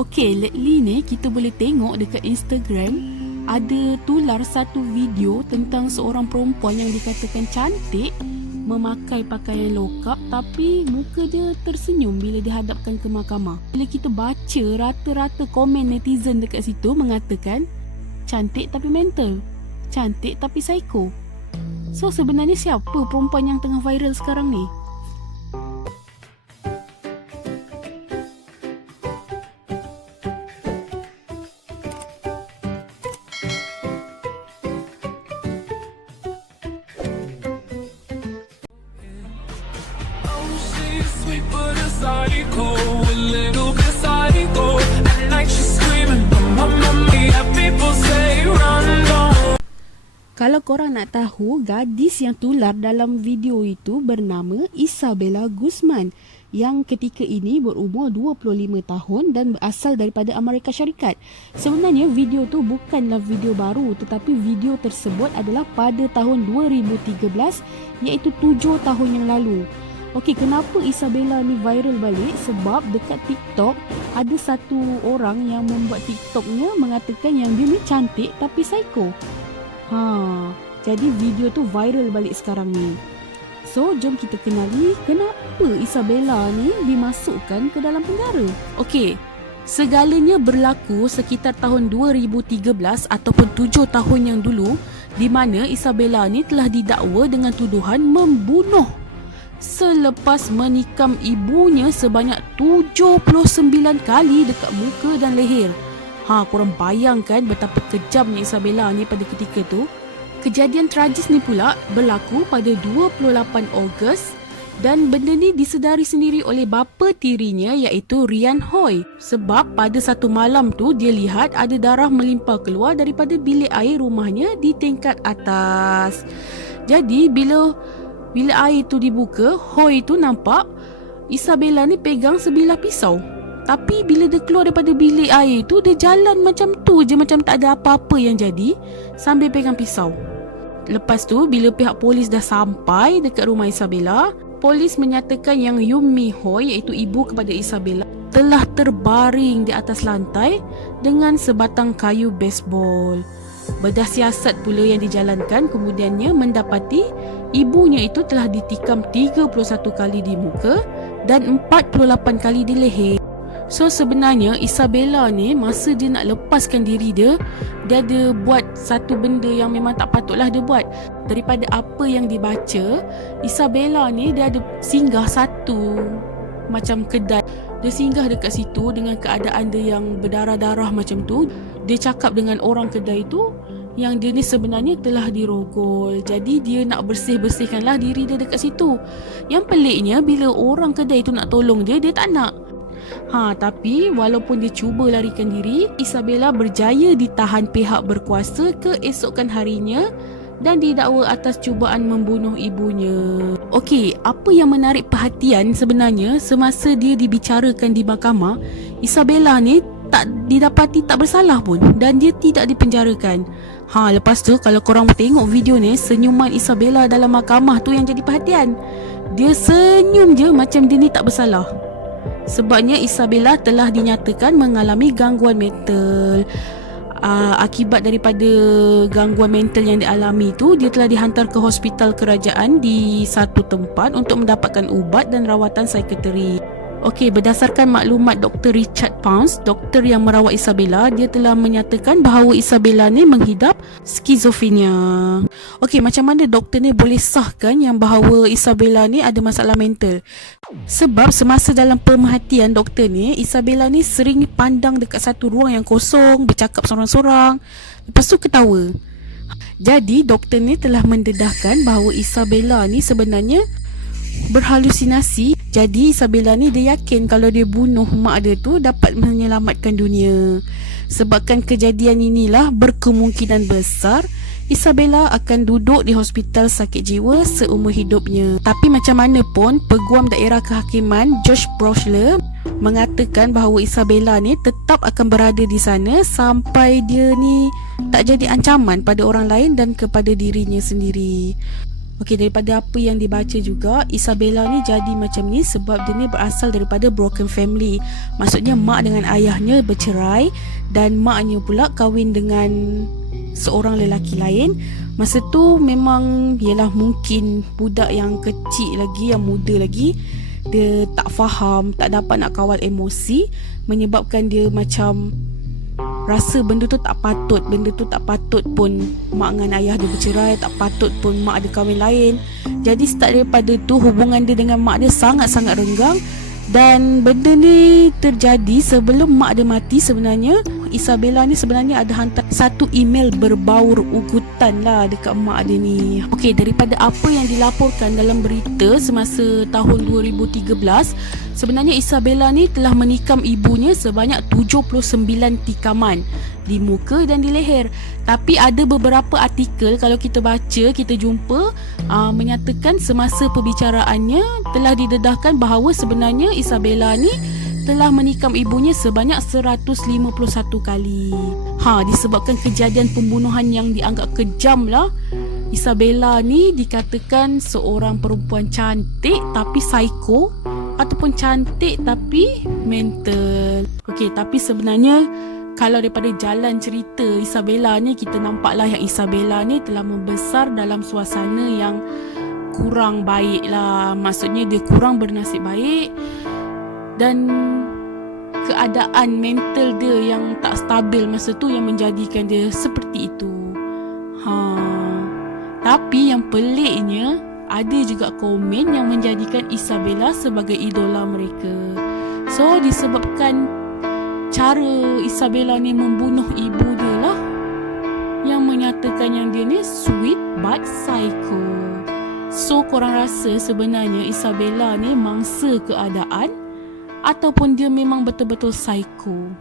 Okay, lately ni kita boleh tengok dekat Instagram ada tular satu video tentang seorang perempuan yang dikatakan cantik memakai pakaian low cut, tapi muka dia tersenyum bila dihadapkan ke mahkamah. Bila kita baca, rata-rata komen netizen dekat situ mengatakan cantik tapi mental, cantik tapi psycho. So sebenarnya siapa perempuan yang tengah viral sekarang ni? Sweet but a psycho, a little bit psycho. At night she's screaming, mama mia. People say run, don't. Kalau korang nak tahu, gadis yang tular dalam video itu bernama Isabella Guzman yang ketika ini berumur 25 tahun dan berasal daripada Amerika Syarikat. Sebenarnya video tu bukanlah video baru, tetapi video tersebut adalah pada tahun 2013, iaitu 7 tahun yang lalu. Okey, kenapa Isabella ni viral balik? Sebab dekat TikTok ada satu orang yang membuat TikToknya mengatakan yang dia ni cantik tapi psycho. Jadi video tu viral balik sekarang ni. So, jom kita kenali kenapa Isabella ni dimasukkan ke dalam penjara. Okey, segalanya berlaku sekitar tahun 2013 ataupun 7 tahun yang dulu, di mana Isabella ni telah didakwa dengan tuduhan membunuh selepas menikam ibunya sebanyak 79 kali dekat muka dan leher. Korang bayangkan betapa kejamnya Isabella ni pada ketika tu. Kejadian tragis ni pula berlaku pada 28 Ogos dan benda ni disedari sendiri oleh bapa tirinya, iaitu Ryan Hoy. Sebab pada satu malam tu dia lihat ada darah melimpah keluar daripada bilik air rumahnya di tingkat atas. Jadi bila air tu dibuka, Hoy tu nampak Isabella ni pegang sebilah pisau. Tapi bila dia keluar daripada bilik air tu, dia jalan macam tu je, macam tak ada apa-apa yang jadi, sambil pegang pisau. Lepas tu, bila pihak polis dah sampai dekat rumah Isabella, polis menyatakan yang Yumi Hoy, iaitu ibu kepada Isabella, telah terbaring di atas lantai dengan sebatang kayu baseball. Bedah siasat pula yang dijalankan kemudiannya mendapati ibunya itu telah ditikam 31 kali di muka dan 48 kali di leher. So sebenarnya Isabella ni masa dia nak lepaskan diri dia ada buat satu benda yang memang tak patutlah dia buat. Daripada apa yang dibaca, Isabella ni dia ada singgah satu macam kedai. Dia singgah dekat situ dengan keadaan dia yang berdarah-darah macam tu. Dia cakap dengan orang kedai tu yang dia ni sebenarnya telah dirogol. Jadi dia nak bersih-bersihkanlah diri dia dekat situ. Yang peliknya bila orang kedai tu nak tolong dia, dia tak nak. Tapi walaupun dia cuba larikan diri, Isabella berjaya ditahan pihak berkuasa keesokan harinya dan didakwa atas cubaan membunuh ibunya. Okey, apa yang menarik perhatian sebenarnya semasa dia dibicarakan di mahkamah, Isabella ni tak didapati tak bersalah pun dan dia tidak dipenjarakan. Lepas tu kalau korang tengok video ni, senyuman Isabella dalam mahkamah tu yang jadi perhatian. Dia senyum je macam dia ni tak bersalah. Sebabnya Isabella telah dinyatakan mengalami gangguan mental. Akibat daripada gangguan mental yang dialami tu, dia telah dihantar ke hospital kerajaan di satu tempat untuk mendapatkan ubat dan rawatan psikiatri. Okey, berdasarkan maklumat Dr. Richard Pounds, doktor yang merawat Isabella, dia telah menyatakan bahawa Isabella ni menghidap skizofrenia. Okey, macam mana doktor ni boleh sahkan yang bahawa Isabella ni ada masalah mental? Sebab semasa dalam pemerhatian doktor ni, Isabella ni sering pandang dekat satu ruang yang kosong, bercakap sorang-sorang, lepas tu ketawa. Jadi doktor ni telah mendedahkan bahawa Isabella ni sebenarnya berhalusinasi. Jadi Isabella ni dia yakin kalau dia bunuh mak dia tu dapat menyelamatkan dunia. Sebabkan kejadian inilah berkemungkinan besar Isabella akan duduk di hospital sakit jiwa seumur hidupnya. Tapi macam mana pun, Peguam Daerah Kehakiman Josh Brochler mengatakan bahawa Isabella ni tetap akan berada di sana sampai dia ni tak jadi ancaman pada orang lain dan kepada dirinya sendiri. Okey, daripada apa yang dibaca juga, Isabella ni jadi macam ni sebab dia ni berasal daripada broken family. Maksudnya mak dengan ayahnya bercerai dan maknya pula kahwin dengan seorang lelaki lain. Masa tu memang ialah mungkin budak yang kecil lagi, yang muda lagi, dia tak faham, tak dapat nak kawal emosi, menyebabkan dia macam rasa benda tu tak patut pun mak dengan ayah dia bercerai, tak patut pun mak dia kahwin lain. Jadi start daripada tu hubungan dia dengan mak dia sangat-sangat renggang. Dan benda ni terjadi sebelum mak dia mati. Sebenarnya Isabella ni sebenarnya ada hantar satu email berbaur ugutan lah dekat mak dia ni. Okey, daripada apa yang dilaporkan dalam berita semasa tahun 2013, sebenarnya Isabella ni telah menikam ibunya sebanyak 79 tikaman di muka dan di leher. Tapi ada beberapa artikel kalau kita baca, kita jumpa menyatakan semasa perbicaraannya telah didedahkan bahawa sebenarnya Isabella ni telah menikam ibunya sebanyak 151 kali. Disebabkan kejadian pembunuhan yang dianggap kejam lah, Isabella ni dikatakan seorang perempuan cantik tapi psycho, ataupun cantik tapi mental. Okey, tapi sebenarnya kalau daripada jalan cerita Isabella ni, kita nampaklah yang Isabella ni telah membesar dalam suasana yang kurang baik lah. Maksudnya dia kurang bernasib baik dan keadaan mental dia yang tak stabil masa tu yang menjadikan dia seperti itu. Tapi yang peliknya, ada juga komen yang menjadikan Isabella sebagai idola mereka. So disebabkan cara Isabella ni membunuh ibu dia lah yang menyatakan yang dia ni sweet but psycho. So korang rasa sebenarnya Isabella ni mangsa keadaan ataupun dia memang betul-betul psycho?